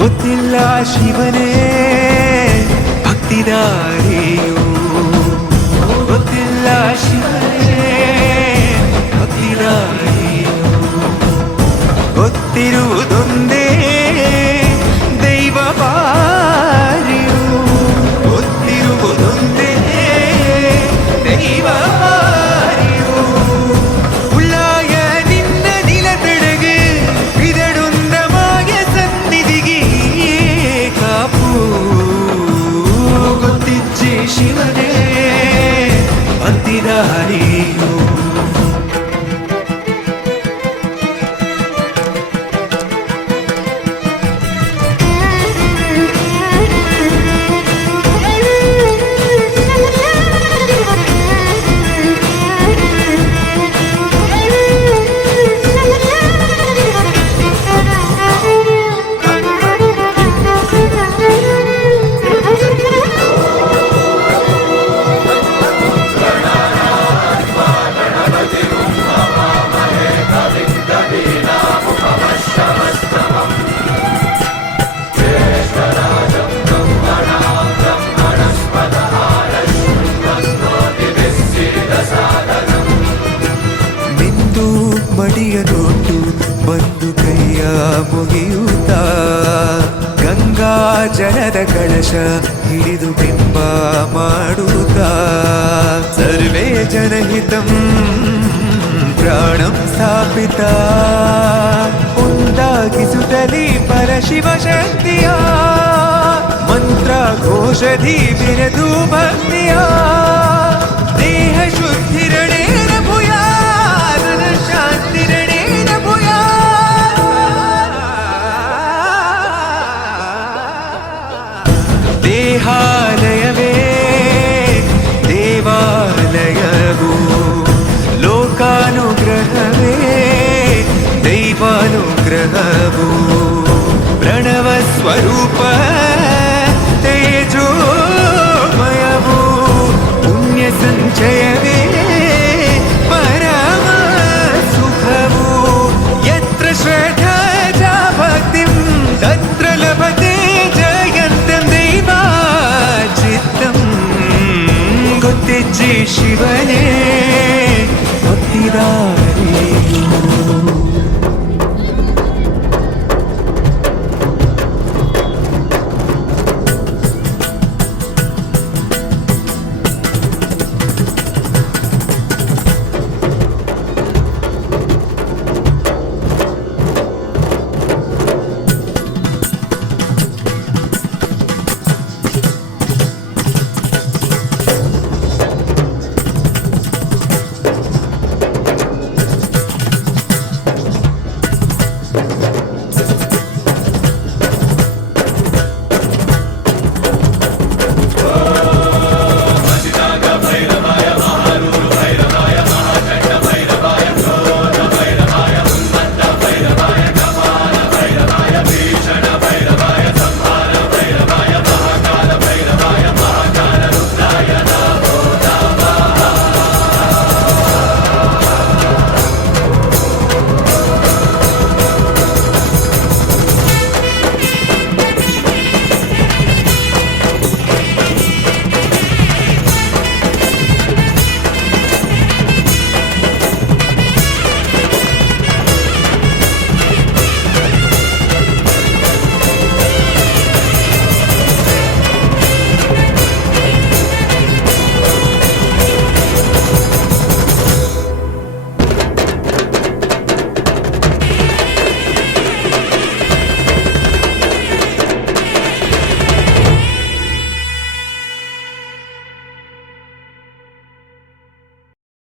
ಗೊತ್ತಿಲ್ಲ ಶಿವನೇ ಭಕ್ತಿದಾರಿಯು, ಗೊತ್ತಿಲ್ಲ ಶಿವನೇ ಭಕ್ತಿದಾರಿಯು, ಗೊತ್ತಿರುವುದೊಂದೇ ದೈವ ಪಾರಿಯು, ಗೊತ್ತಿರುವುದೊಂದೇ ದೈವ ಪಾರಿಯು. ಉಳ್ಳಾಯ ನಿನ್ನ ನಿಲತಡೆಗೆ ಇದಡೊಂದ ಮಾಯ ಸನ್ನಿಧಿಗೆ ಕಾಪು, ಗೊತ್ತಿಜ್ಜೆ ಶಿವನೇ ಭಕ್ತಿದಾರಿಯು. ಮಡಿಯ ನೋಟು ಬಂದು ಕೈಯ ಮುಗಿಯುತ್ತ ಗಂಗಾ ಜಲದ ಕಳಶ ಹಿಡಿದು ಬಿಂಬ ಮಾಡುತ್ತ ಸರ್ವೇ ಜನಹಿತಂ ಪ್ರಾಣಂ ಸ್ಥಾಪಿತ ಒಂದಾಗಿಸುತ್ತಲೇ ಪರಶಿವ ಶಕ್ತಿಯ ಮಂತ್ರ ಘೋಷಧಿ ಬಿರದು ಭಕ್ತಿಯ ದೇಹ ಶುದ್ಧಿರಣೇನ ಭೂಯ ಶಾಂತಿರಣೇನ ಭೂಯ. ದೇಹಾಲಯವೇ ದೇವಾಲಯವು, ಲೋಕಾನುಗ್ರಹವೇ ದೈವಾನುಗ್ರಹವು, ಪ್ರಣವ ಸ್ವರೂಪ ತೇಜೋಮಯವು, ಪುಣ್ಯ ಸಂಚಯವೇ ಪರಮ ಸುಖವು. ಯತ್ರ ಶ್ರದ್ಧಾ ಚ ಭಕ್ತಿಂ ತತ್ರ ಲಭತೆ ಜಯಂತಂ ದೈವಾಚಿತ್ತಂ. ಗೊತ್ತಿಜ್ಜೆ ಶಿವನೇ